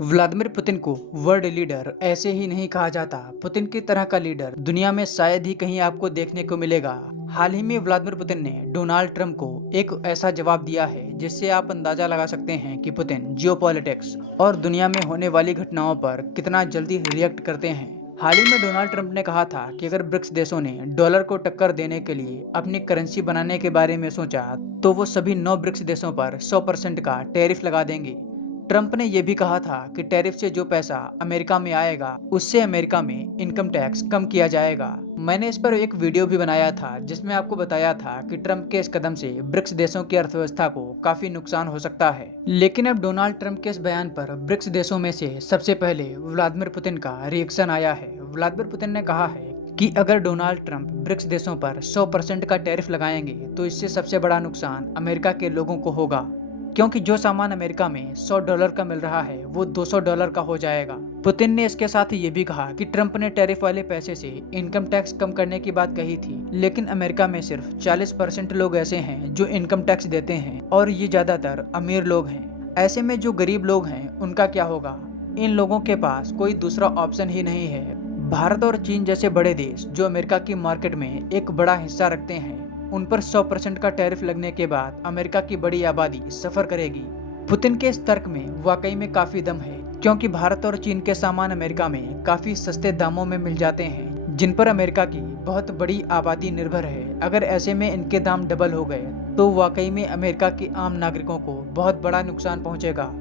Vladimir Putin को world leader ऐसे ही नहीं कहा जाता। पुतिन की तरह का लीडर दुनिया में शायद ही कहीं आपको देखने को मिलेगा। हाल ही में व्लादिमीर पुतिन ने डोनाल्ड ट्रंप को एक ऐसा जवाब दिया है जिससे आप अंदाजा लगा सकते हैं कि पुतिन जियोपॉलिटिक्स और दुनिया में होने वाली घटनाओं पर कितना जल्दी रिएक्ट करते हैं। हाल ही में डोनाल्ड ट्रंप ने कहा था कि अगर ब्रिक्स देशों ने डॉलर को टक्कर देने के लिए अपनी करेंसी बनाने के बारे में सोचा तो वो सभी 9 ब्रिक्स देशों पर 100% का टैरिफ लगा देंगे। ट्रंप ने यह भी कहा था कि टैरिफ से जो पैसा अमेरिका में आएगा उससे अमेरिका में इनकम टैक्स कम किया जाएगा। मैंने इस पर एक वीडियो भी बनाया था जिसमें आपको बताया था कि ट्रंप के इस कदम से ब्रिक्स देशों की अर्थव्यवस्था को काफी नुकसान हो सकता है। लेकिन अब डोनाल्ड ट्रंप के इस बयान पर ब्रिक्स देशों में से सबसे पहले व्लादिमीर पुतिन का रिएक्शन आया है। व्लादिमीर पुतिन ने कहा है कि अगर डोनाल्ड ट्रंप ब्रिक्स देशों पर 100% का टैरिफ लगाएंगे तो इससे सबसे बड़ा नुकसान अमेरिका के लोगों को होगा, क्योंकि जो सामान अमेरिका में $100 का मिल रहा है वो $200 का हो जाएगा। पुतिन ने इसके साथ ये भी कहा कि ट्रंप ने टैरिफ वाले पैसे से इनकम टैक्स कम करने की बात कही थी, लेकिन अमेरिका में सिर्फ 40% लोग ऐसे हैं जो इनकम टैक्स देते हैं और ये ज्यादातर अमीर लोग हैं। ऐसे में जो गरीब लोग हैं उनका क्या होगा? इन लोगों के पास कोई दूसरा ऑप्शन ही नहीं है। भारत और चीन जैसे बड़े देश जो अमेरिका की मार्केट में एक बड़ा हिस्सा रखते हैं, उन पर 100% का टैरिफ लगने के बाद अमेरिका की बड़ी आबादी सफर करेगी। पुतिन के इस तर्क में वाकई में काफी दम है, क्योंकि भारत और चीन के सामान अमेरिका में काफी सस्ते दामों में मिल जाते हैं, जिन पर अमेरिका की बहुत बड़ी आबादी निर्भर है। अगर ऐसे में इनके दाम डबल हो गए तो वाकई में अमेरिका के आम नागरिकों को बहुत बड़ा नुकसान पहुंचेगा।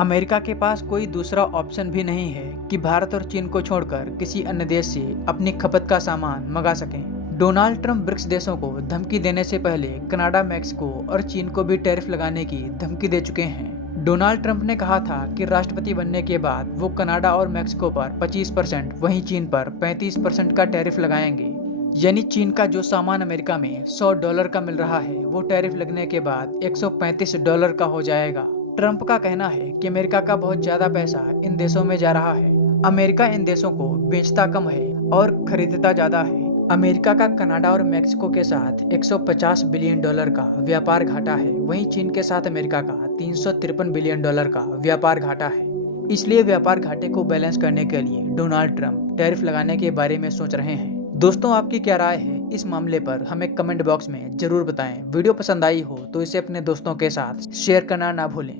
अमेरिका के पास कोई दूसरा ऑप्शन भी नहीं है कि भारत और चीन को छोड़कर किसी अन्य देश से अपनी खपत का सामान मंगा सकें। डोनाल्ड ट्रंप ब्रिक्स देशों को धमकी देने से पहले कनाडा, मैक्सिको और चीन को भी टैरिफ लगाने की धमकी दे चुके हैं। डोनाल्ड ट्रंप ने कहा था कि राष्ट्रपति बनने के बाद वो कनाडा और मैक्सिको पर 25%, वहीं चीन पर 35% का टैरिफ लगाएंगे। यानी चीन का जो सामान अमेरिका में $100 का मिल रहा है वो टैरिफ लगने के बाद $135 का हो जाएगा। ट्रंप का कहना है कि अमेरिका का बहुत ज्यादा पैसा इन देशों में जा रहा है। अमेरिका इन देशों को बेचता कम है और खरीदता ज्यादा है। अमेरिका का कनाडा और मैक्सिको के साथ $150 बिलियन का व्यापार घाटा है, वहीं चीन के साथ अमेरिका का $353 बिलियन का व्यापार घाटा है। इसलिए व्यापार घाटे को बैलेंस करने के लिए डोनाल्ड ट्रंप टैरिफ लगाने के बारे में सोच रहे हैं। दोस्तों, आपकी क्या राय है इस मामले पर हमें कमेंट बॉक्स में जरूर बताएं। वीडियो पसंद आई हो तो इसे अपने दोस्तों के साथ शेयर करना ना भूलें।